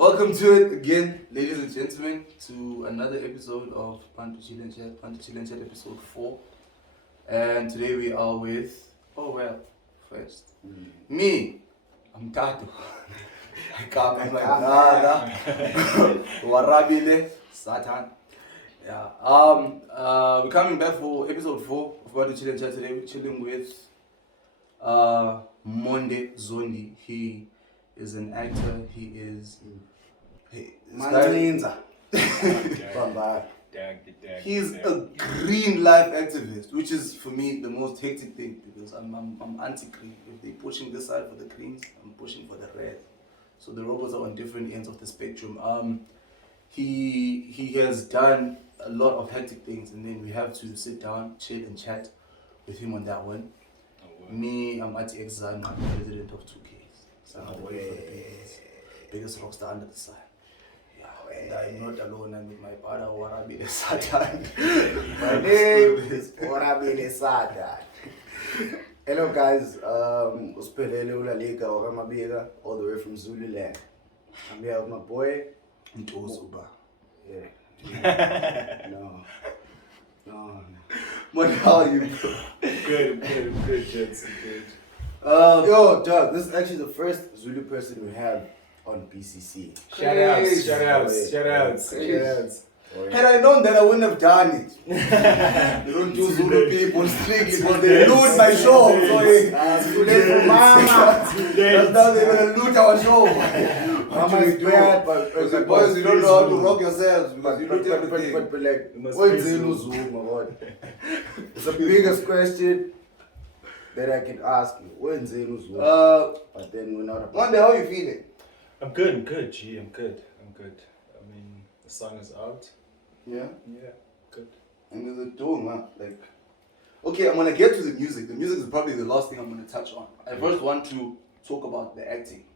Welcome to it again, ladies and gentlemen, to another episode of Untitled Chapter episode 4. And today we are with, first, me, I'm Tato. I'm like, Warabile, Satan. Yeah. We're coming back for episode 4 of Untitled Chapter. Today we're chilling with Monde Zondi. He is an actor. He's a green life activist, which is for me the most hectic thing because I'm anti-green. If they're pushing this side for the greens, I'm pushing for the red. So the robots are on different ends of the spectrum. He has done a lot of hectic things, and then we have to sit down, chill, and chat with him on that one. Me, I'm Athii, I'm president of 2Ks. So I'm the biggest rockstar under the sun. Yeah, and I'm not alone. I'm with my brother, Warabile Satan. My name is Warabile Satan. Hello guys, Usphelele ulalika or Mabika, all the way from Zululand. I'm here with my boy. Ntozuba. Yeah. No. What how are you? Good, Jensen, good. Yo, dog, this is actually the first Zulu person we have on BCC. Shout outs. Had I known that, I wouldn't have done it. They don't do Zulu people strictly, but they loot my show. So Mama. That's how they're gonna loot our show. Mama is bad, but Boys, you don't know how to rock yourselves because you loot everything. but like, what's Zulu Zoom, my God? It's the biggest question that I can ask you. When's Zulu Zoom? But then we're not about. Wonder how you feeling? I'm good, G. I'm good. I mean, the song is out. Yeah. Yeah, good. And there's a doing, man. Like, okay, I'm gonna get to the music. The music is probably the last thing I'm gonna touch on. I first want to talk about the acting.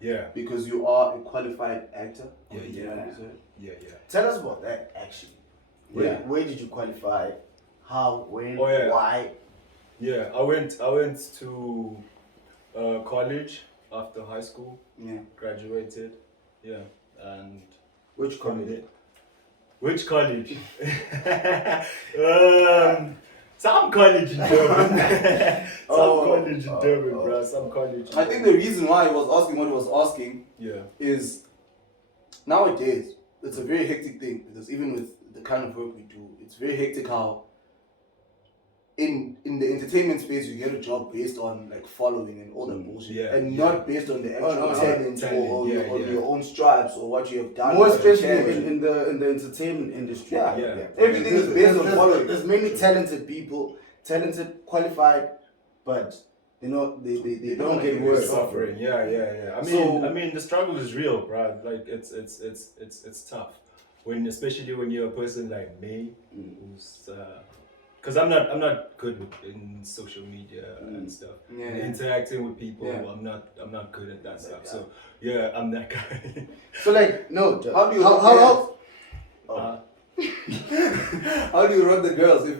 Yeah. Because you are a qualified actor. Yeah. Tell us about that actually. Where did you qualify? How? When? Why? Yeah, I went to college after high school. Yeah. Graduated. Yeah, and Which college? Which college? Some college in Durban. Bro. Some college. I think the reason why he was asking what he was asking is nowadays it's a very hectic thing because even with the kind of work we do, it's very hectic how in the entertainment space you get a job based on like following and all that bullshit not based on the actual talent or your own stripes or what you have done. More especially in the entertainment industry. Yeah. Everything is based on following. There's many talented people, qualified, but they don't get work. Suffering. Yeah. I mean the struggle is real, bro. Like it's tough. Especially when you're a person like me who's because I'm not good in social media and stuff. Interacting with people, I'm not good at that stuff. So I'm that guy. So like no, how do you how do you rock the girls if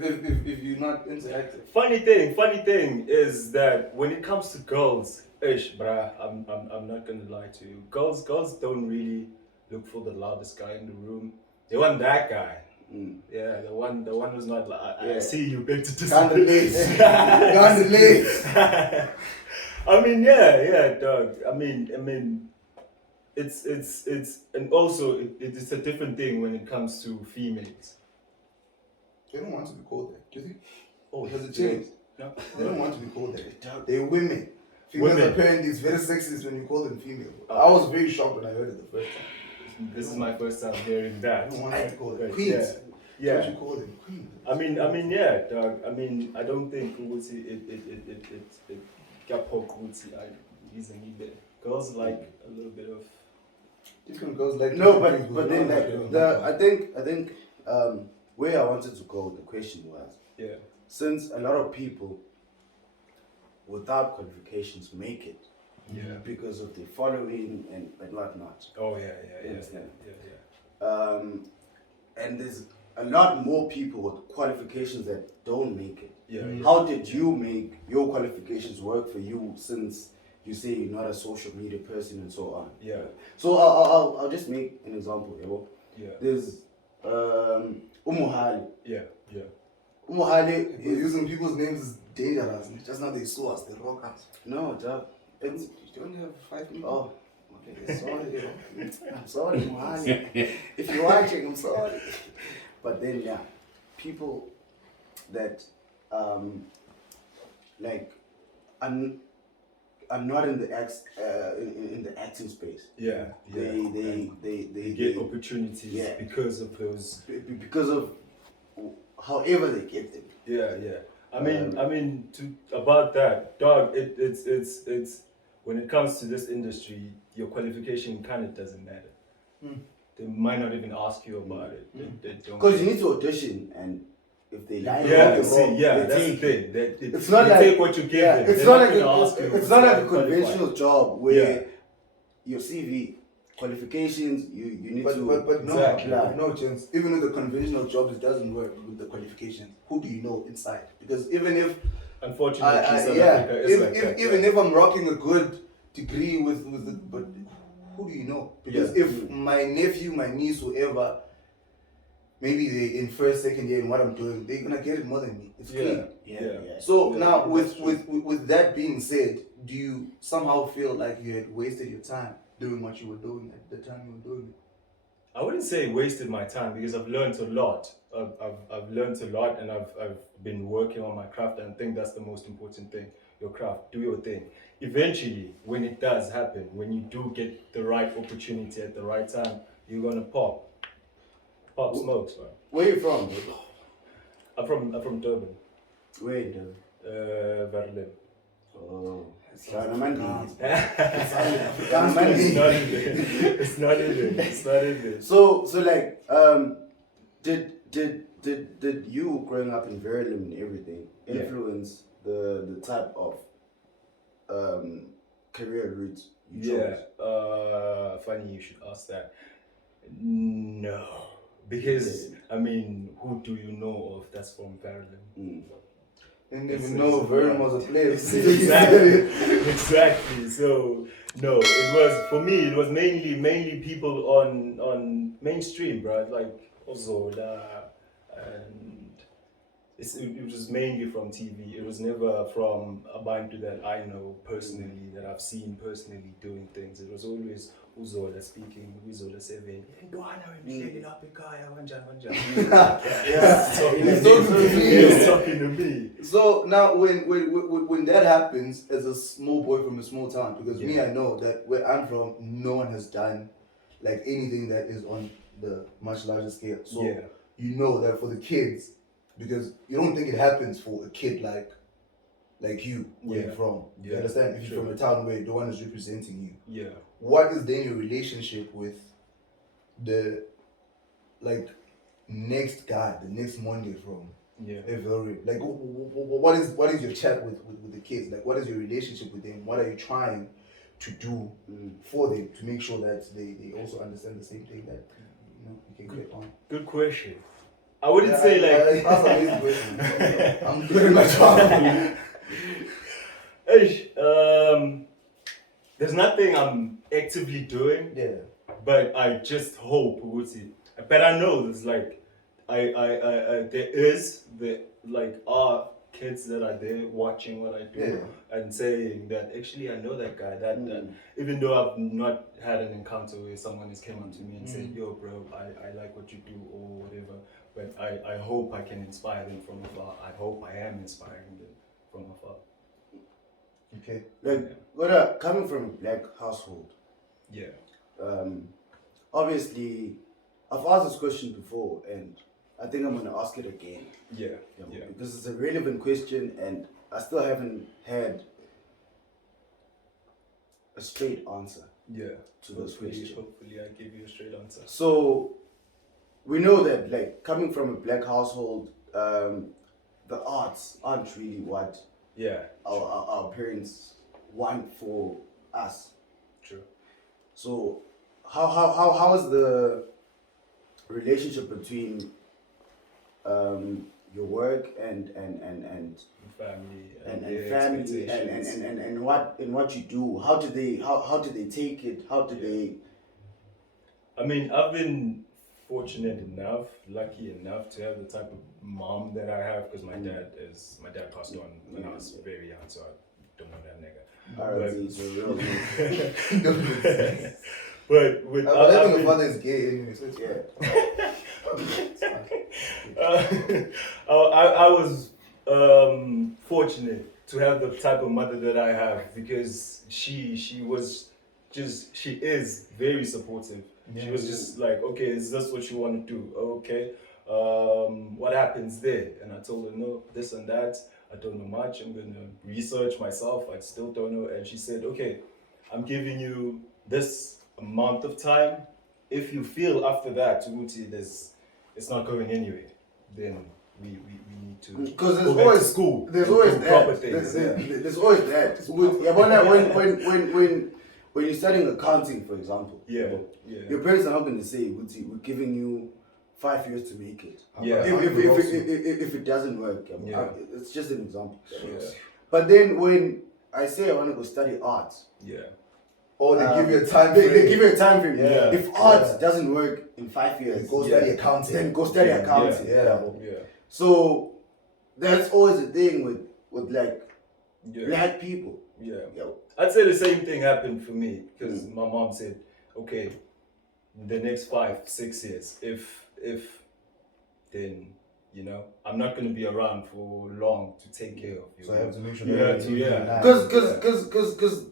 you're not interactive? Funny thing is that when it comes to girls, bruh, I'm not gonna lie to you. Girls don't really look for the loudest guy in the room. They want that guy. Yeah, the one who's not like I see you beg to disagree. Down the legs. I mean, dog. I mean, it's and also it's a different thing when it comes to females. They don't want to be called that. Do you think? Oh, has it changed? No. They don't want to be called that. They're women. Females apparently it's very sexist when you call them female. I was very shocked when I heard it the first time. This is my first time hearing that. I don't want to call them queens. Yeah. What you call them queens? I mean, yeah, dog. I mean, I don't think it girls like a little bit of different girls like no, but then like I think where I wanted to go, the question was since a lot of people without qualifications make it. Because of the following and whatnot. Oh yeah. And there's a lot more people with qualifications that don't make it. Yeah. How did you make your qualifications work for you since you say you're not a social media person and so on. Yeah. So I'll just make an example. Yeah. There's Umuhali. Yeah. Umuhali But using people's names is dangerous. Just now they sue us, they rock us. no, dog. You don't have 5 minutes. Oh, okay. Sorry. I'm sorry, Umuhali. If you're watching, I'm sorry. But then yeah, people that like are not in the in the acting space. Yeah. They get opportunities because of those. Because of however they get them. Yeah. I mean, about that, dog. It's when it comes to this industry, your qualification kind of doesn't matter. They might not even ask you about it. They don't. Because you need to audition, and if they lie, that's the thing. It's not like take what you give them. It's not like a conventional job where your CV qualifications you need but no, Exactly. no chance. Even in the conventional jobs, it doesn't work with the qualifications. Who do you know inside? Because even if unfortunately, South Africa is like that. even if I'm rocking a good degree with it, but who do you know? Because if my nephew, my niece, whoever, maybe they in first, second year in what I'm doing, they're gonna get it more than me. It's clean. So now with that being said, do you somehow feel like you had wasted your time doing what you were doing at the time you were doing it? I wouldn't say wasted my time because I've learned a lot. I've learned a lot, and I've been working on my craft, and I think that's the most important thing. Your craft, do your thing. Eventually, when it does happen, when you do get the right opportunity at the right time, you're gonna pop smokes, man. Where you from? I'm from Durban. Where you Berlin. Oh, It's It's not even. So like did you growing up in Verulam and everything influence the type of career route you chose? Funny you should ask that. No, because I mean, who do you know of that's from Verulam? Didn't even know Verulam was a place. Exactly. So no, it was for me. It was mainly people on mainstream, bro. Like Ozola, and it was mainly from TV. It was never from a bantu that I know personally, that I've seen personally doing things. It was always Uzola speaking, Uzola 7. He's talking to me. So now when that happens as a small boy from a small town, because me, I know that where I'm from, no one has done like anything that is on the much larger scale. So you know that for the kids, because you don't think it happens for a kid like you, where you're from. You understand? If you're from a town where no one is representing you. Yeah. What is then your relationship with the next guy, the next Monday from Everett? Like what is your chat with the kids? Like what is your relationship with them? What are you trying to do for them to make sure that they also understand the same thing that you can get on? Good question. I wouldn't say like that's an amazing question. I'm good at my job. There's nothing I'm actively doing. Yeah. But I just hope we'll see. But I know there's like there are kids that are there watching what I do and saying that actually I know that guy. That even though I've not had an encounter where someone has came up to me and said, "Yo, bro, I like what you do" or whatever. But I hope I can inspire them from afar. I hope I am inspiring them from afar. Okay. Like, coming from a black household. Yeah. Obviously, I've asked this question before, and I think I'm gonna ask it again. Yeah. Because it's a relevant question, and I still haven't had a straight answer. To this question. Hopefully, I give you a straight answer. So, we know that, like, coming from a black household, the arts aren't really what our parents want for us. True. So, how is the relationship between your work and family family and what you do. How do they take it? How do they? I mean, I've been fortunate enough, lucky enough to have the type of mom that I have because my dad passed on when I was very young, so I don't know that nigga. But with having a father is gay anyway, so it's I was fortunate to have the type of mother that I have because she is very supportive. Yeah. She was just like, okay, is this what you want to do? Okay, what happens there? And I told her, no, this and that. I don't know much. I'm gonna research myself. I still don't know. And she said, okay, I'm giving you this amount of time. If you feel after that, it's not going anywhere, then we need to because go back to school. There's always that. Proper things. There's always that. When you're studying accounting, for example, your parents are not going to say, we're giving you 5 years to make it. If it doesn't work, it's just an example. But then when I say I want to go study art, or they give you a time frame. They give you a time frame. Yeah. If art doesn't work in 5 years, go study accounting. Then go study accounting. Yeah. So that's always the thing with like black people. Yeah. I'd say the same thing happened for me because my mom said, okay, the next 5-6 years, if then I'm not going to be around for long to take care of you. So I have to make sure. Because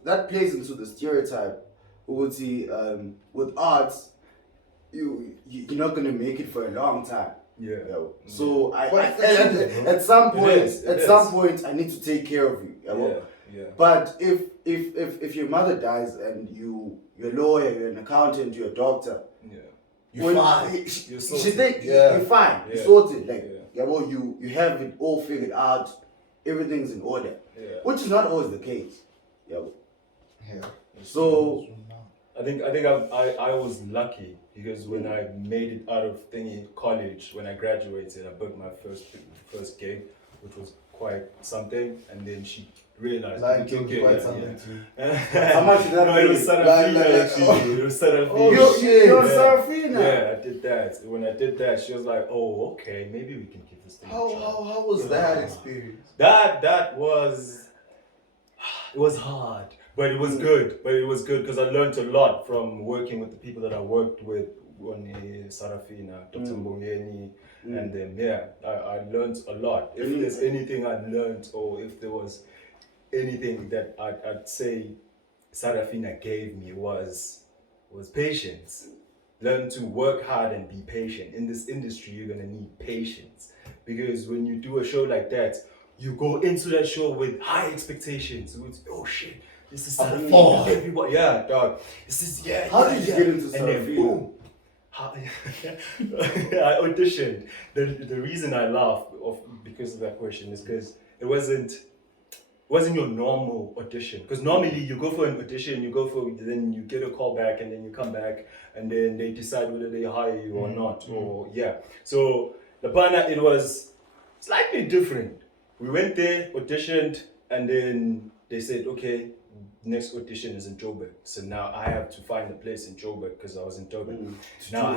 that plays into the stereotype. With arts, you're not going to make it for a long time. So at some point I need to take care of you. But if your mother dies and you're a lawyer, you're an accountant, you're a doctor, you're fine. You're fine. You're sorted. You have it all figured out. Everything's in order. Which is not always the case. So I think I was lucky because when I made it out of college, when I graduated, I booked my first gig, which was quite something, and then she realized quite something too. How much did that No, it was Sarafina actually. It was Sarafina. You're Sarafina. Yeah, I did that. When I did that, she was like, "Oh, okay, maybe we can give this thing a try." How was that experience? That was, it was hard, but it was good. But it was good because I learned a lot from working with the people that I worked with, Sarafina, Dr. Mbongeni, and them. I learned a lot. If there's anything I learned, or if there was anything that I'd say Sarafina gave me was patience. Learn to work hard and be patient. In this industry, you're gonna need patience because when you do a show like that, you go into that show with high expectations. With, oh shit, this is Sarafina. Everybody, dog. This is How did you get into Sarafina? And then boom. I auditioned. The reason I laugh because of that question is because it wasn't your normal audition. Because normally you go for an audition, then you get a call back, and then you come back, and then they decide whether they hire you or not. So the partner, it was slightly different. We went there, auditioned, and then they said, okay, next audition is in Joburg. So now I have to find a place in Joburg because I was in Joburg. Now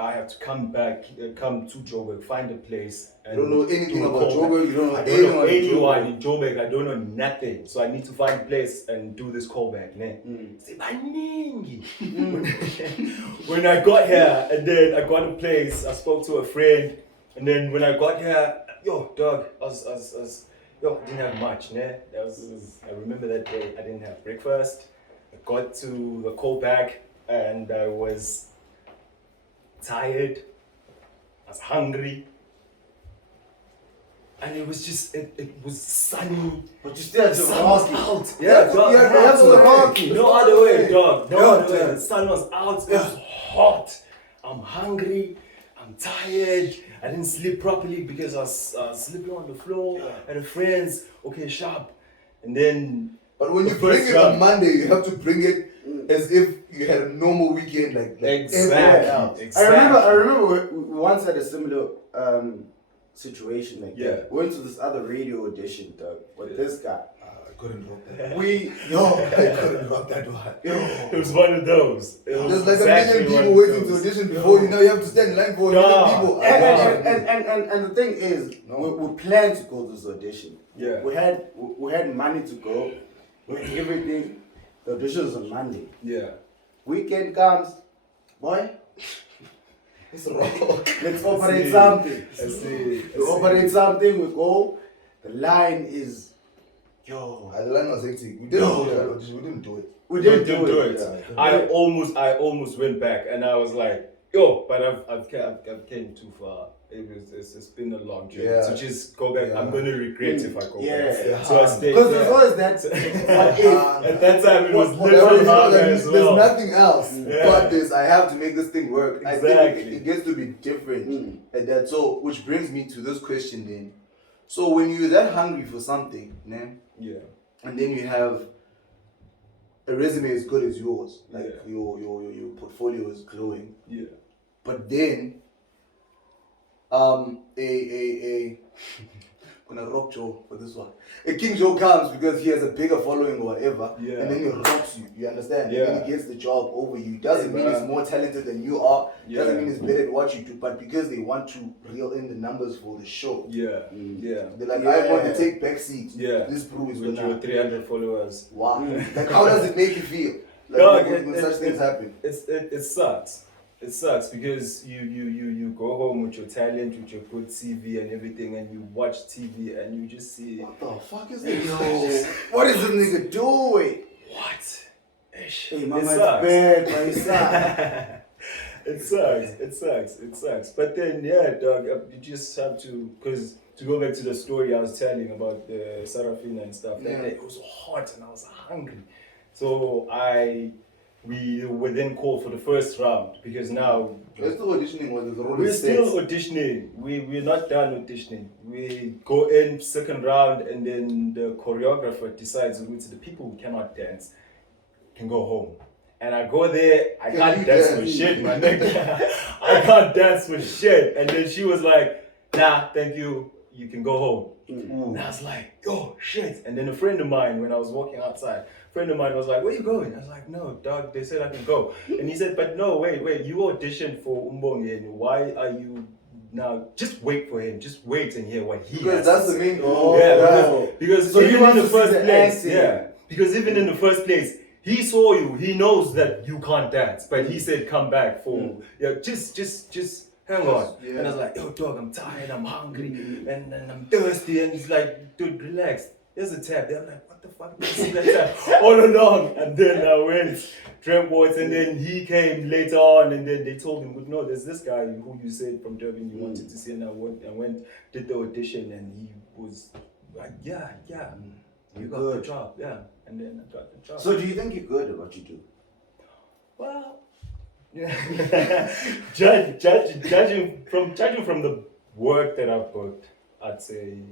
I have to come to Joburg, find a place. And you don't know anything about Joburg. You don't know anyone in Joburg. I don't know nothing. So I need to find a place and do this callback. When I got here, and then I got a place, I spoke to a friend, and then when I got here, dog, I didn't have much, I remember that day, I didn't have breakfast. I got to the callback and I was tired, I was hungry, and it was just, it was sunny. But you still had to was out. Rocky. No other way, dog. No other way. The sun was out, it was hot. I'm hungry, I'm tired. I didn't sleep properly because I was sleeping on the floor at a friend's. Okay, sharp. And then. But when you bring it on Monday, you have to bring it as if you had a normal weekend, like exactly. I remember we once had a similar situation like that. We went to this other radio audition, dog, with this guy. I couldn't rock that. I couldn't rock that one. It was one of those. There's like a million people waiting to audition before you. Now you have to stand in line for a million people. And the thing is, we planned to go to this audition. Yeah. We had money to go. We had everything. The audition was on Monday. Yeah. Weekend comes, boy. It's wrong. Let's operate something. I see. We operate something. We go. The line is. Yo, the line was hectic. We didn't do it. We didn't do it. Yeah. I almost went back, and I was like, yo, but I've came too far. It's been a long journey. Yeah. So just go back. I'm gonna regret if I go back. Yeah. So I stayed. Because there's always that. At that time, it was literally hard as well. There's nothing else but this. I have to make this thing work. Exactly. I think it gets to be different at that. So, which brings me to this question then. So when you're that hungry for something, yeah, and then you have a resume as good as yours, like your portfolio is glowing. Yeah. But then gonna rock Joe for this one. A King Joe comes because he has a bigger following or whatever, and then he rocks you. You understand? Yeah. And then he gets the job over you. Doesn't mean he's more talented than you are. Doesn't mean he's better at what you do. But because they want to reel in the numbers for the show. Yeah. They're like, I want to take back seats. Yeah. This brew is with your 300 followers. Wow. Like, how does it make you feel? Like, Dog, when such things happen. It sucks. It sucks because you go home with your talent, with your good CV and everything, and you watch TV and you just see. What the fuck is this? What is this nigga doing? What? Ish. Hey, mama, it's bad, man. It sucks. But then, dog, you just have to, because to go back to the story I was telling about the Sarafina and stuff, that day, it was hot and I was hungry. So we were then called for the first round because now we're still auditioning. We're still auditioning. We're not done auditioning. We go in second round and then the choreographer decides which the people who cannot dance can go home. And I go there, I can't dance for shit, my nigga. I can't dance for shit. And then she was like, nah, thank you, you can go home. And I was like, oh shit. And then a friend of mine, when I was walking outside, friend of mine was like, where you going? I was like, no, dog, they said I can go. And he said, but no, wait, you auditioned for Umbongi, and why are you now? Just wait for him, just wait and hear what he because has that's to the say. main Because so even in the first place, acting. because even in the first place, he saw you, he knows that you can't dance, but he said, come back for, just hang on. And I was like, yo, dog, I'm tired, I'm hungry, and I'm thirsty. And he's like, dude, relax. There's a tab. They're like, what the fuck? You see that tab all along. And then I went, drank water, and then he came later on, and then they told him, no, there's this guy who you said from Durban you wanted to see, and I went, did the audition, and he was like, yeah, you got the job, and then I got the job. So do you think you're good at what you do? Well, judging from the work that I've got, I'd say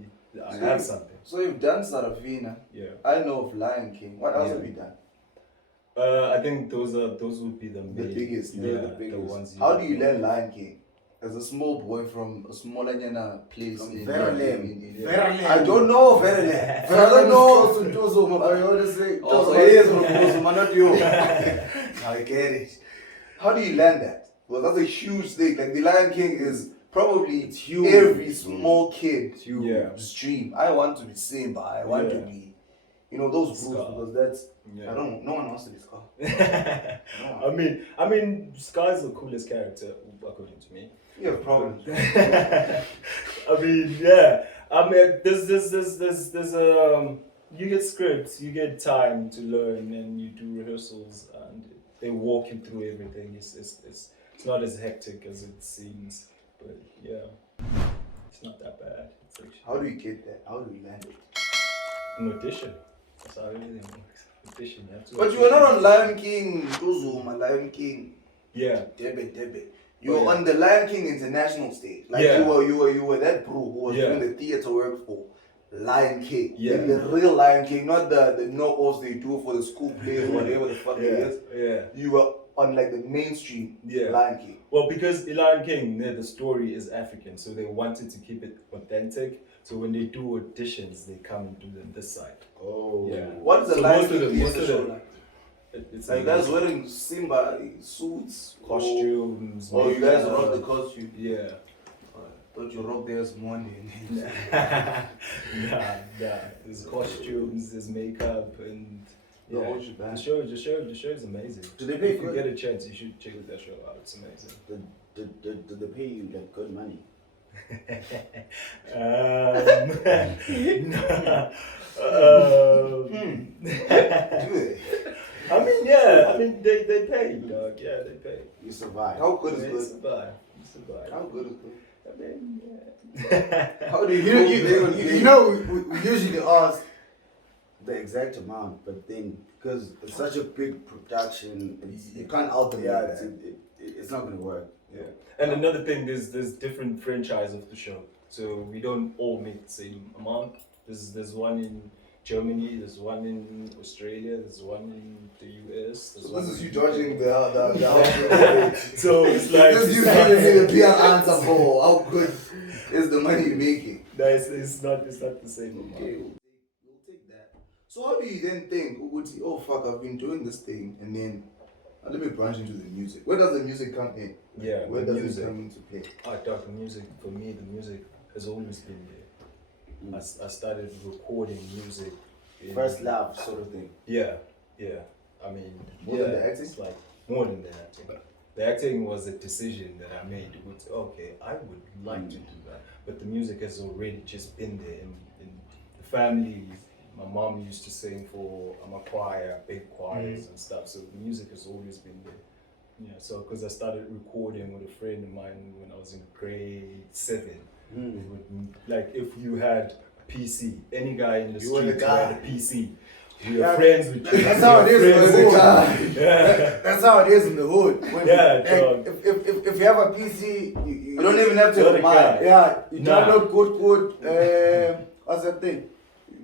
I have something. So you've done Sarafina. Yeah. I know of Lion King. What else have you done? I think those would be the biggest. Yeah, They're the biggest. The ones. How do you learn Lion King? As a small boy from a smaller place in Verolem. I don't know Verolem. I don't know. I always say, also, he is from Tuzuma, not you. I get it. How do you learn that? Well, that's a huge thing. Like the Lion King is probably every small kid's dream. I want to be Simba. I want to be, those rules because that's. I don't know. No one wants to be Scar. I mean, Scar's the coolest character according to me. You have problems. There's you get scripts, you get time to learn, and you do rehearsals, and they walk you through everything. It's not as hectic as it seems, but it's not that bad. How do you get that? How do you land it? An audition. That's how everything works. Audition. But you were not on Lion King, Tuzuma, Lion King. Yeah. Debe. You were on the Lion King international stage. Like you were that bro who was doing the theater work for Lion King. Yeah. Like the real Lion King, not the no-offs they do for the school plays or whatever the fuck it is. Yeah. You were on like the mainstream Yeah. Lion King. Well, because Lion King, the story is African, so they wanted to keep it authentic. So when they do auditions, they come and do them this side. Oh. Yeah. What is the So Lion most of King them- in most the of show them- like? It's Are you guys amazing. wearing Simba suits? Costumes. Or you guys makeup. rock the costume? Yeah. Thought you rock theirs Monday. Nah. There's costumes, there's makeup, and The yeah. whole shebang. The show is amazing. Do they pay If you good? get a chance, you should check that show out. It's amazing. Did they pay you like good money? Do they? I mean, yeah. I mean, they pay, dog. Yeah, they pay. You survive. How good is They good? survive. How good is good? I mean, yeah. How do you You know, we usually ask the exact amount, but then because it's such a big production, you can't ultimately. Yeah, It's not gonna work. Yeah. And another thing, there's different franchise of the show, so we don't all make the same amount. There's one in Germany, there's one in Australia, there's one in the US. There's So one this is in- you judging the outfit. So it's like This is you giving me the real answer for how good is the money you're making. no, it's not the same amount. Okay, we'll take that. So how do you then think, oh fuck, I've been doing this thing, and then let me branch into the music. Where does the music come in? Yeah, Where the does music. it come into play? Dog, the music, for me, the music has always been there. I started recording music. First love sort of thing. Yeah. I mean, More yeah, than the acting? it's like more than the acting. The acting was a decision that I made. Okay, I would like to do that, but the music has already just been there in the family. My mom used to sing for a choir, big choirs and stuff. So the music has always been there. Yeah. So because I started recording with a friend of mine when I was in grade 7. It would, like if you had a PC, any guy in the You were the street who guy. had a PC, we were friends with you. That's how it is in the Friends with hood. Yeah. That's how it is in the hood. When Yeah, like, dog. if you have a PC, you You don't even have to You're have the a guy. mind. yeah, you Nah. download good. What's that thing?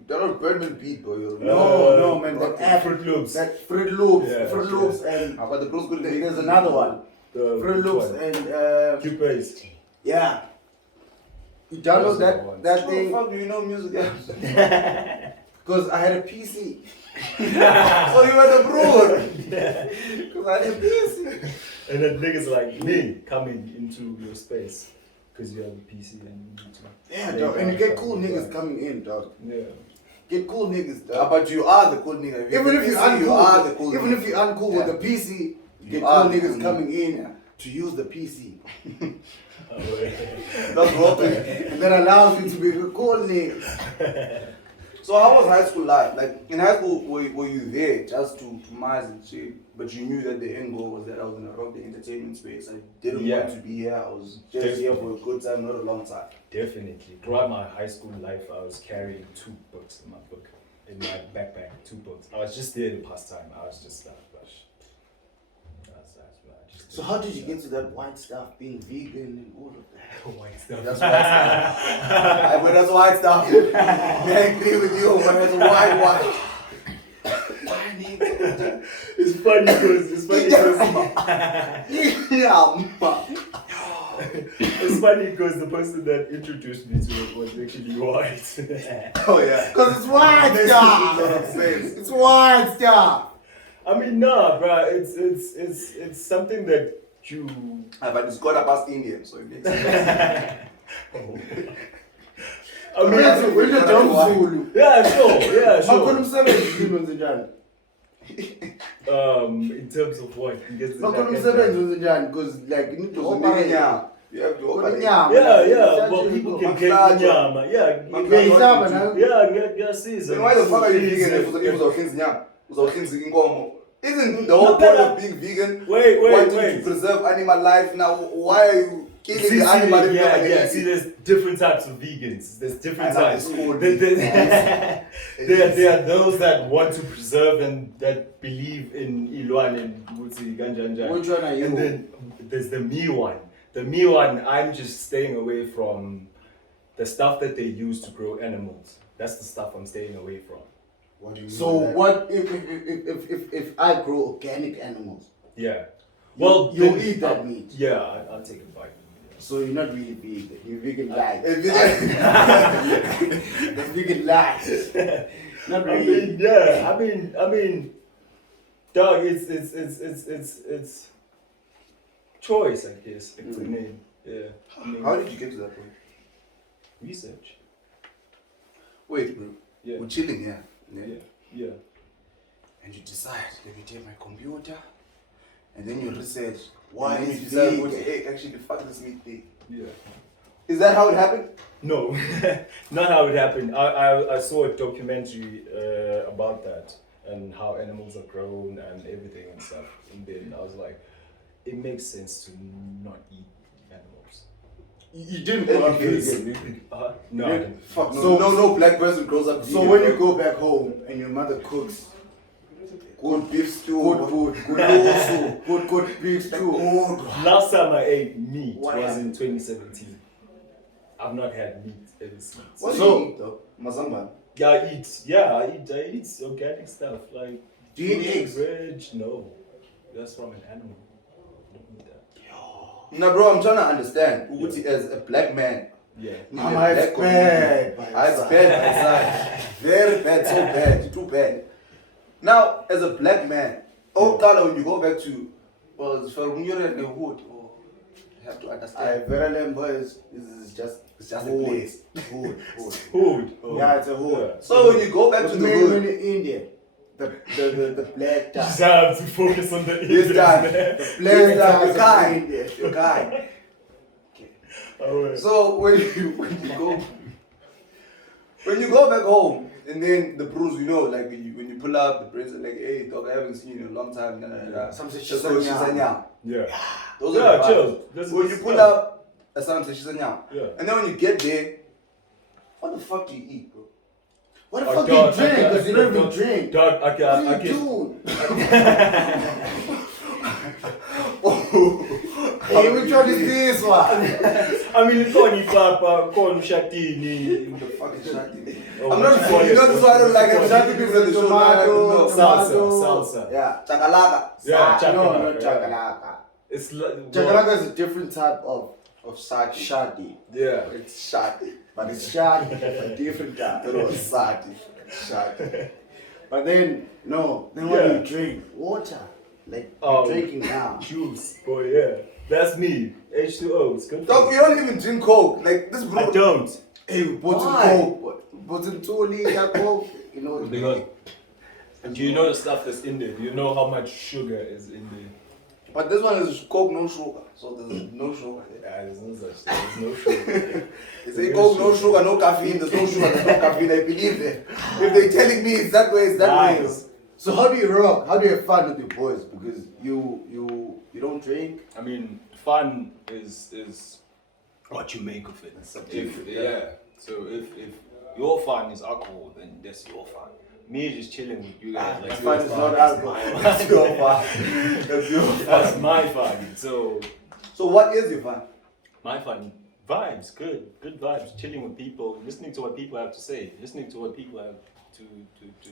Download Birdman beat, bro. No, man, that app. Fruit Loops. That Fruit Loops, Yeah, Fruit sure. Loops, and I've got the pros good. there's another one. Fruit Loops and Cubase. yeah. You download Those are the ones. that How the thing fuck do you know music? because I had a PC. So you were the bro. Because I had a PC. And then niggas like me coming into your space because you have a PC and you need to. Yeah, play dog, and you get cool down niggas something. coming in, dog. Yeah. Get cool niggas, dog. But you are the cool nigga. Even if you're uncool, you are the cool even nigga. if you're uncool with the PC, you get are cool the niggas cool coming nigga. in Yeah. to use the PC. Oh, wait. That's roping. And that allows you to be a cool nigga. So how was high school life? Like in high school, were you there just to mice and shit? But you knew that the end goal was that I was gonna rock the entertainment space. I didn't Yeah. want to be here. I was just here for a good time, not a long time. Definitely. Throughout my high school life, I was carrying 2 books in my backpack. 2 books. I was just there to pass time. I was just like, gosh. That's what I just So how did you get to that white stuff, being vegan and all of that? white stuff? That's white stuff. But that's white stuff. I agree with you, but that's white. It's funny because it's funny because the person that introduced me to it was actually white. Oh yeah. Because it's white stuff! It's white stuff! I mean, nah, bro. It's something that you. But it's got past Indian, so it makes sense. I mean, When the dumb Zulu. yeah, sure. Makhona umsebenzi yini wenze njani? In terms of what? You get the Makhona jacket umsebenzi down. wenze njani? Because like you need to You operate. have to Khona operate. inyama. Yeah, but people can get Mahlajwa. inyama. Yeah, Uyayihlaba nawe? yeah, season. Then why the fuck are you vegan if Isn't the whole point of being vegan wanting to preserve animal life? Now, why are you killing the animal? if you're gonna Yeah. eat See, it? there's different types of vegans. There's different I know, types. it's called There are those that want to preserve and that believe in Ilwan and Mutsi Ganjanja. Which one are you? And then there's the me one. The me one, I'm just staying away from the stuff that they use to grow animals. That's the stuff I'm staying away from. What do you mean? So what if I grow organic animals? Yeah. Well, you'll then, eat that meat. Yeah, I'll take a bite. So you're not really vegan. You're vegan light. If The vegan light. Not I really. mean, yeah. I mean, dog. It's choice, I guess. It's a name. Yeah. I mean, How did you get to that point? research? Wait, bro. Yeah. We're chilling here. Yeah. And you decide, let me take my computer, and then you research. Why and then is you decide, vegan? okay, hey, actually, fuck this meat thing. Yeah. Is that how it happened? No, not how it happened. I saw a documentary about that and how animals are grown and everything and stuff. And then I was like, it makes sense to not eat animals. You didn't grow up Yes. vegan. No, I didn't. Fuck no. So- no black person grows up. So vegan, when bro. you go back home and your mother cooks good beef stew, good food, good soup, good beef stew. Last time I ate meat What was happened? in 2017. I've not had meat ever since. What do So- you eat though? Mazamba. Yeah, I eat organic stuff like. Do you eat eggs? Veg? No, that's from an animal. I don't eat that. No, bro, I'm trying to understand. Uguti as a black man. Yeah. in Mama, a it's black bad. community. It's bad, my son. Very bad, so bad, too bad. Now, as a black man, when you go back to, well, it's from you're in the hood, or you have to I understand. Veralem boys is just It's just a hood. place. Hood. Food. Yeah, it's a hood. So when you go back to But the maybe hood, when in India, the black Just guy. have to focus on the this time, Black this time, guys you're of kind, India. you're kind. Oh, So when you go back home, and then the bros, you know, like when you pull up, the bros are like, hey, dog, I haven't seen you in a long time. Nah, nah, nah. Some say Just she's so a she's nyam. a yeah. Those are the vibes. chill. When you pull up, some say she's a nyam. Yeah. And then when you get there, what the fuck do you eat, bro? What the Oh, fuck dog, you drink? I Because you don't even drink. Dog, What are you doing? Hey, which one is this one? I mean, corn papa, corn shatini. What the fuck is shati? Oh, I'm what not, you call you it? know, this is why I don't like What you shati people at the show. Tomato, No, Salsa. Yeah. chakalaka. Yeah, No, chakalaka, not yeah. chakalaka. It's like Chakalaka is a different type of Of sati. shadi. Yeah. It's shati. But it's shadi, a different type. No, sati. Shati. But then, no, then Yeah. when you drink water, like Oh. you're drinking now. Juice. Oh yeah. That's me. H2O. It's good. for Dog, me. you don't even drink coke. Like this bro. I don't. Hey, we bought some Why? coke, bought some 2 liter coke, you know. Because do you know the stuff that's in there? Do you know how much sugar is in there? But this one is coke, no sugar. So there's no sugar. Yeah, there's no such thing. There's no sugar. They say coke, no sugar, no caffeine. There's no sugar, there's no caffeine. I believe them. If they're telling me it's that way, it's that way. Nice. So how do you rock? How do you have fun with your boys? Because you don't drink. I mean, fun is what you make of it. subjective, Yeah. So if your fun is alcohol, then that's your fun. Me just chilling with you guys. My Like fun your is not is alcohol. my fun. That's your fun. That's your fun. That's my fun. So So what is your fun? my fun vibes, good vibes. Chilling with people, listening to what people have to say, listening to what people have to.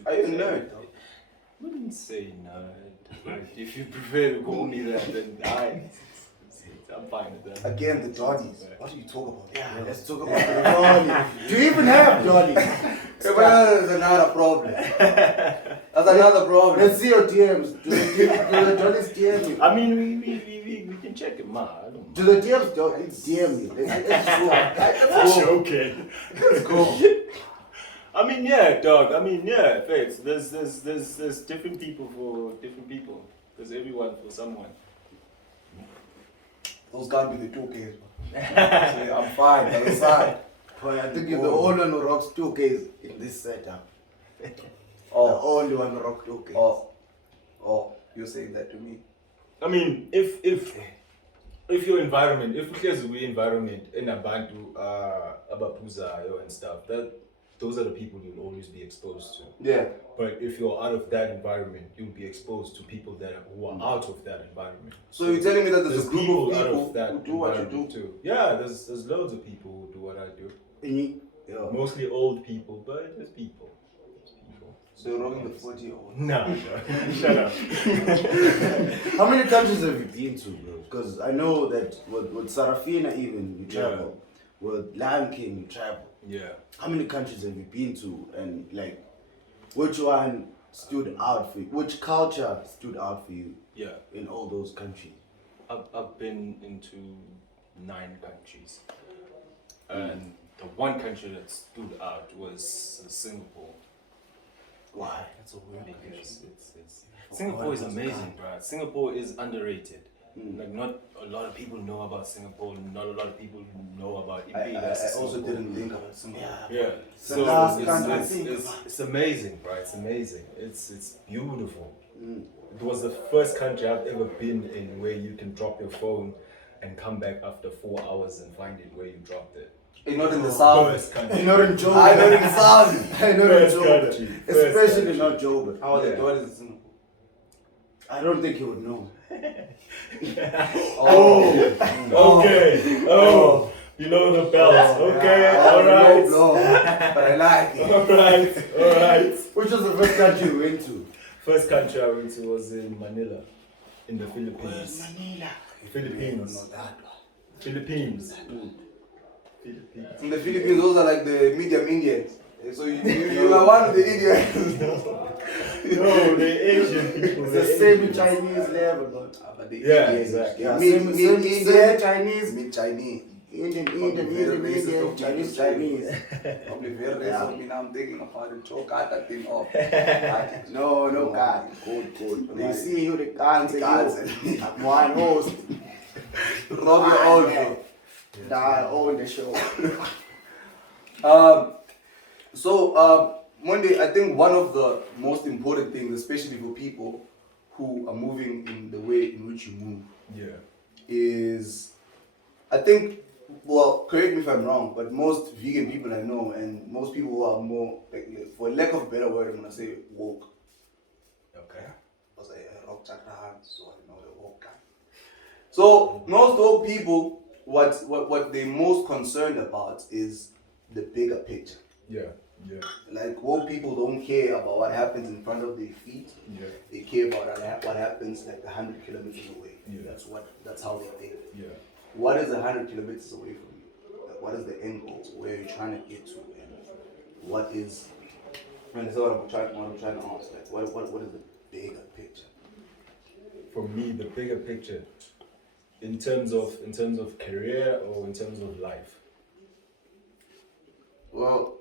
Are you a say. nerd, though? I wouldn't say nerd. Like if you prefer to call me that, then I'm fine with that. Again, the Doddies. What do you talk about? Yeah, let's talk about the dolly. Do you even have dolly? That's another problem. That's another problem. Let's see your DMs. Do the dollies DM you? I mean, we can check it, ma. I don't. Do the DMs DM you? Let's go. Joking. Let's go. I mean, yeah, dog. I mean, yeah, facts. There's different people for different people. There's everyone for someone. Those can't be the 2Ks. Say, I'm fine. I'm fine. Boy, I think you're the only one who rocks 2Ks in this setup. The Oh, only one who rocks 2Ks. oh, you're saying that to me. I mean, if your environment, if we environment in Abantu, Abapuzayo and stuff, those are the people you'll always be exposed to. Yeah. But if you're out of that environment, you'll be exposed to people who are out of that environment. So you're telling me that there's a group of out people of that who do what you environment do? too. Yeah, there's loads of people who do what I do. Yeah. Mostly old people, but there's people. There's people. So you're rocking the 40 or what? No, shut up. How many countries have you been to, bro? Because I know that with Sarafina even you travel, with Lion King you travel. Yeah. How many countries have you been to, and like, which one stood out for you? Which culture stood out for you? Yeah. In all those countries. I've been into 9 countries, and the one country that stood out was Singapore. Why? That's a weird Because Singapore is amazing, bro. Singapore is underrated. Like, not a lot of people know about Singapore. Not a lot of people know about it. I also didn't think about Singapore. Yeah. The last country I think It's amazing, bro. It's amazing. It's beautiful. It was the first country I've ever been in where you can drop your phone and come back after 4 hours and find it where you dropped it. Not in the south. First country. Not in Joburg. I not in the south. Not in First Joburg. country. Especially not Joburg. How are the daughters in Singapore? I don't think you would know. Okay. Oh, you know the bells. Okay, Yeah, alright. no, but I like it. Alright. Which was the first country you went to? First country I went to was in Manila, in the Philippines. Manila. Philippines. Philippines. In the Philippines, those are like the medium Indians. So you are one of the Indians. No, the Asian people. It's the same Chinese level, but But the Yeah, Indians, exactly. yeah, Mid same Indian, Chinese, mid Chinese. Indian, Very Chinese. Probably very racist of me now. I'm thinking about it. Choke that thing off. No, God. Good. They see you, they can't say you. I'm one host. Rob your own show. I own the show. Monday, I think one of the most important things, especially for people who are moving in the way in which you move, is, I think, well, correct me if I'm wrong, but most vegan people I know, and most people who are more, like, for lack of a better word, I'm gonna say woke. Okay. Because I rock chakra, so I know the woke guy. So most woke people, what they're most concerned about is the bigger picture. Yeah. Like, woke people don't care about what happens in front of their feet. Yeah. They care about what happens like 100 kilometers away. Yeah. That's how they think. Yeah. What is 100 kilometers away from you? Like, what is the end goal? Where are you trying to get to? And what is? And that's what I'm trying to ask. Like, what is the bigger picture? For me, the bigger picture, in terms of career or in terms of life. Well,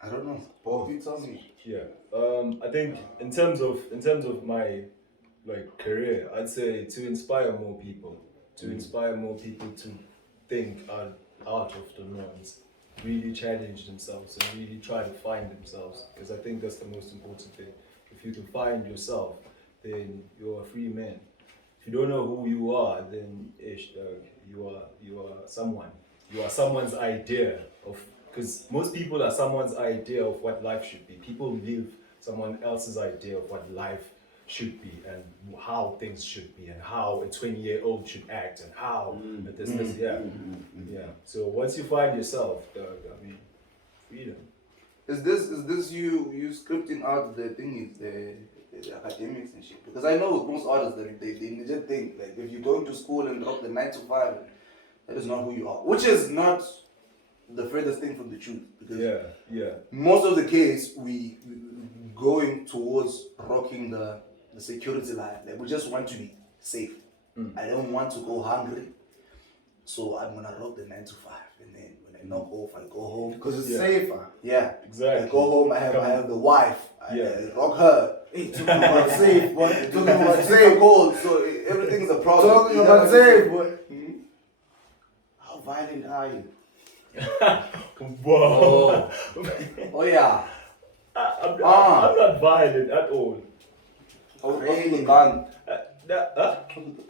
I don't know. Both. You tell me. Yeah. I think in terms of my career, I'd say to inspire more people, to think out of the norms, really challenge themselves and really try to find themselves, because I think that's the most important thing. If you can find yourself, then you're a free man. If you don't know who you are, then you are someone. You are someone's idea of. Because most people are someone's idea of what life should be. People live someone else's idea of what life should be and how things should be and how a 20-year-old should act and how yeah. So once you find yourself, freedom. Is this you scripting out the thing, the academics and shit? Because I know with most artists that they legit think like if you're going to school and drop the 9 to 5, that is not who you are, which is not the furthest thing from the truth, because most of the case we going towards rocking the security life. Like, we just want to be safe. I don't want to go hungry, so I'm gonna rock the 9 to 5, and then when I knock off, I go home because it's safer. Yeah, exactly. I go home. I have the wife. I rock her. Hey, talking about safe, boy. Talking about safe cold, so everything's a problem. Talking about safe, boy. How violent are you? Whoa. Oh yeah. I'm not violent at all. What's the gun? What's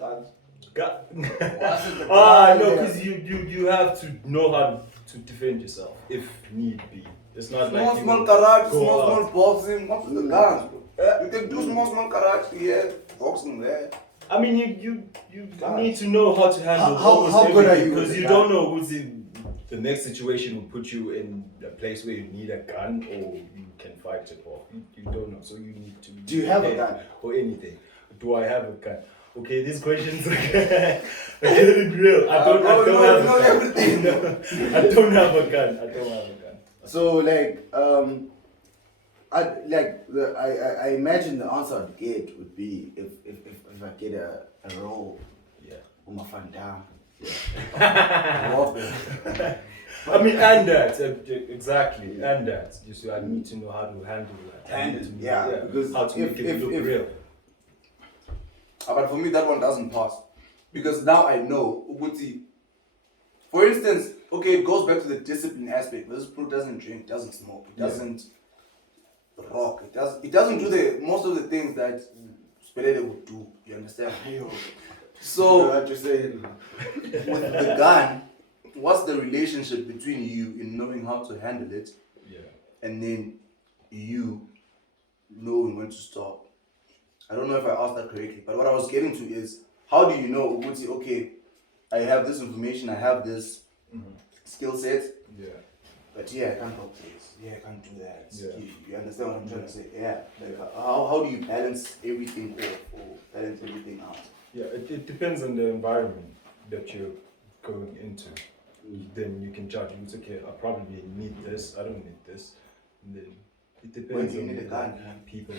the gun? No, because you have to know how to defend yourself if need be. It's not like small karate, small boxing. What's the guns, bro? You can do small karate here, boxing there. I mean, you need to know how to handle how good are you? Because you don't know who's the next situation will put you in a place where you need a gun or you can fight it off. You don't know, so you need to. Do you have a gun or anything? Do I have a gun? Okay, these questions are getting real. I don't have a gun. I don't have a gun. So like I imagine the answer I'd get would be if I get a role. Yeah. On my front down. Yeah. I mean, and that exactly, and that. Just I need to know how to handle that. Because how to make it look real. But for me, that one doesn't pass because now I know Uguti. For instance, okay, it goes back to the discipline aspect. This people doesn't drink, doesn't smoke, it doesn't rock, it doesn't do most of the things that Sphe would do. You understand? So what you're saying. With the gun, what's the relationship between you in knowing how to handle it, and then you knowing when to stop? I don't know if I asked that correctly, but what I was getting to is, how do you know, Uguti, okay, I have this information, I have this skill set, but I can't help this, I can't do that. You understand what I'm trying to say? Like, how do you balance everything off or balance everything out? Yeah, it depends on the environment that you're going into. Then you can judge. It's okay, I probably need this, I don't need this. And then it depends. When do you need a gun? People.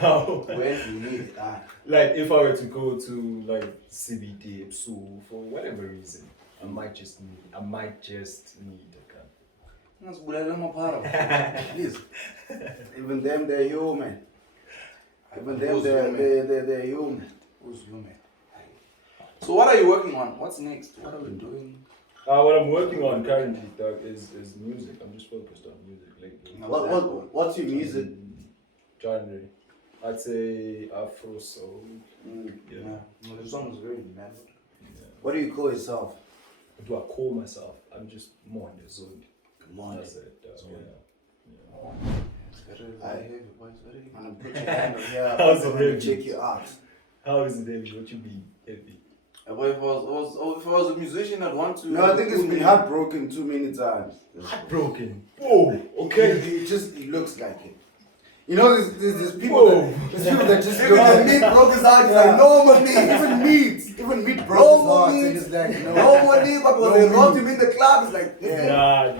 How? When do you need a gun? Like if I were to go to like CBD, Psu, for whatever reason, I might just need a gun. Please. Even them, they're human. Even them, they're human. Who's human? So what are you working on? What's next? What are we doing? What I'm working on currently, Doug, is music. I'm just focused on music lately. What's your music? Genre. I'd say Afro soul. No, the song is very mellow. What do you call yourself? What do I call myself? I'm just Monde Zondi. That's it. I'm gonna put your hand on here. How's it I'm gonna heavy? check you out. How is it heavy? What you be heavy? If I was a musician, I'd want to. No, I think it's been heartbroken too many times. Heartbroken. Oh, okay. It looks like it. You know, there's people that just even the meat broke his heart. He's like, no money. Even meat broke his heart. And it's like, no money. But when they robbed him in the club, it's like, Nah,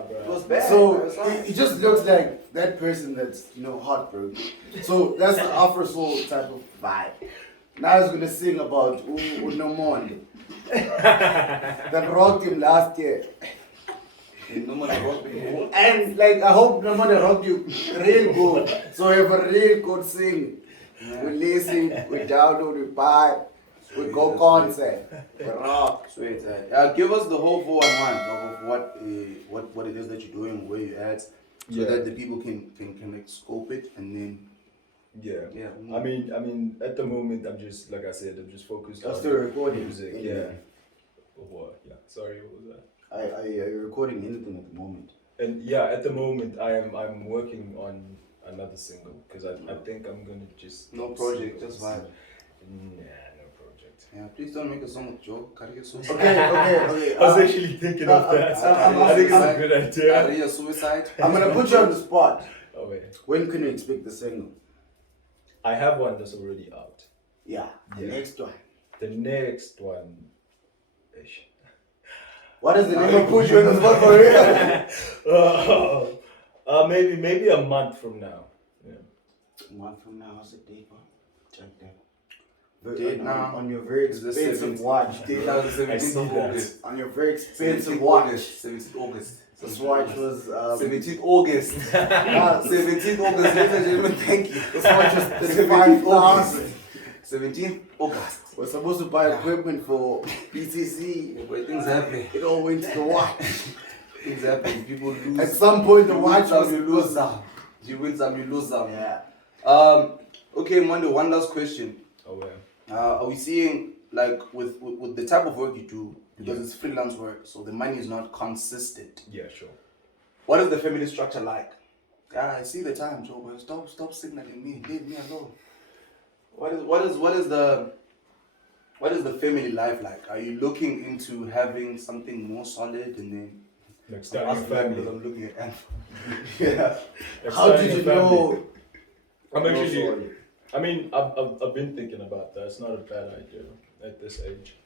bro. It was bad. So it just looks like that person that's heartbroken. So that's the Afro soul type of vibe. Now he's gonna sing about Monde that rocked him last year. And like I hope no one rocked you real good. So we have a real good sing. We listen, we download, we buy, we go concert, we rock. Sweet. Give us the whole 411 of what it is that you're doing, where you're at, so that the people can like scope it and then. Yeah. I mean, at the moment, I'm just like I said, I'm just focused on still recording music. What? Yeah. Sorry, what was that? Are you recording anything at the moment? And at the moment I'm working on another single because I think I'm gonna just no project, just vibe. Nah, no project. Yeah, please don't make a song with Joe. Career suicide. Okay. I was actually thinking of that. I think it's a good idea. Career suicide. I'm gonna put you on the spot. Oh wait. When can you expect the single? I have one that's already out. The next one. The next one. Ish. What is the name of put you on the spot for real? Maybe a month from now. Yeah. A month from now, what's the date, bro? Check that. Date now on your very expensive watch. Date now is the 17th I see of that. August. On your very 17th expensive watch. 17th August. This watch was 17th August. 17th August, ladies and gentlemen, thank you. This watch was 35,000. 17th August. We're supposed to buy equipment for PCC. But things happen. It all went to the watch. Things happen. People lose. At some point, the you watch win was some, you lose some. You win some, you lose some. Yeah. Okay, Monde, one last question. Oh yeah. Are we seeing, like, with the type of work you do, because it's freelance work, so the money is not consistent. Yeah, sure. What is the family structure like? I see the time, Joe, but stop signaling me. Leave me alone. What What is the family life like? Are you looking into having something more solid and then like starting a family? Because I'm looking at yeah. Like How did you know? I'm actually. I mean, I've been thinking about that. It's not a bad idea at this age.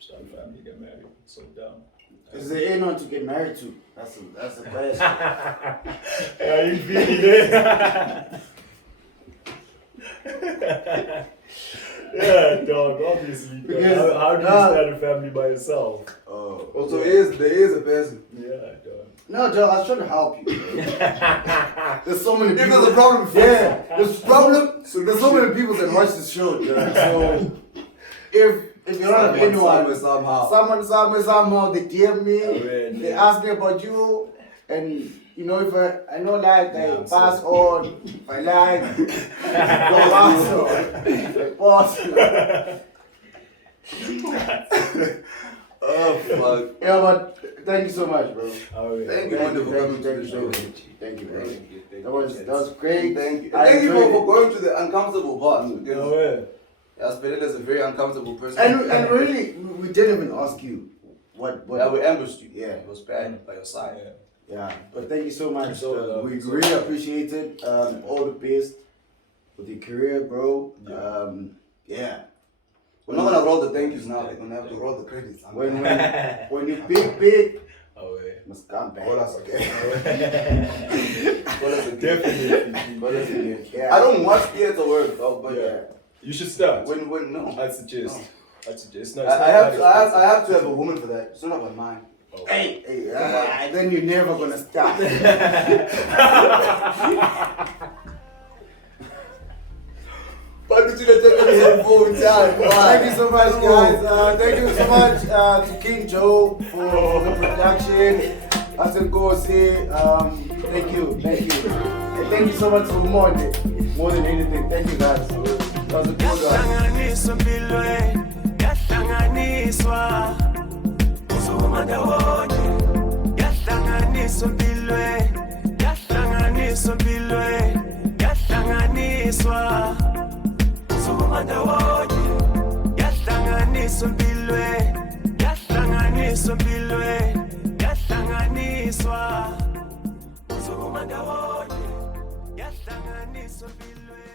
Start a family, get married, settle down. Is there anyone to get married to? That's the question. Are you feeling it? Yeah, dog, obviously. Because, how do you start a family by yourself? Also, there is a person. Yeah, dog. No, Joe, I was trying to help you. There's so many people. If there's a problem, yeah, there's so many people that watch this show, Joe. So if you don't have anyone, somehow they DM me, they ask me about you, and you know if I know like I pass on, if I like, pass on. Oh fuck. Yeah, but thank you so much, bro. Thank you for coming to the show. Thank you, bro. That was great. Thank you. Thank you for going to the uncomfortable part. Sphe is a very uncomfortable person. And really, we didn't even ask you what. Yeah, we ambushed you. Yeah, it was bad by your side. Yeah, but thank you so much. We really appreciate it. All the best with your career, bro. Yeah. We're not gonna roll the thank yous now. They're gonna have to roll the credits. When you big, must come back. Call us again. Definitely. Yeah. I don't watch theater work, dog, but yeah. You should start. When no. I'd suggest. No. I'd suggest. I have to have a woman for that. It's not about mine. Oh. Hey, then you're never gonna stop. Thank you so much, guys. Thank you so much to King Joe for the production. Thank you. And thank you so much for more than anything. Thank you, guys. That was a good one. Yahlanganiswa empilweni, yahlanganiswa empilweni, yahlanganiswa. Uzuma ndawonye, yahlanganiswa empilweni.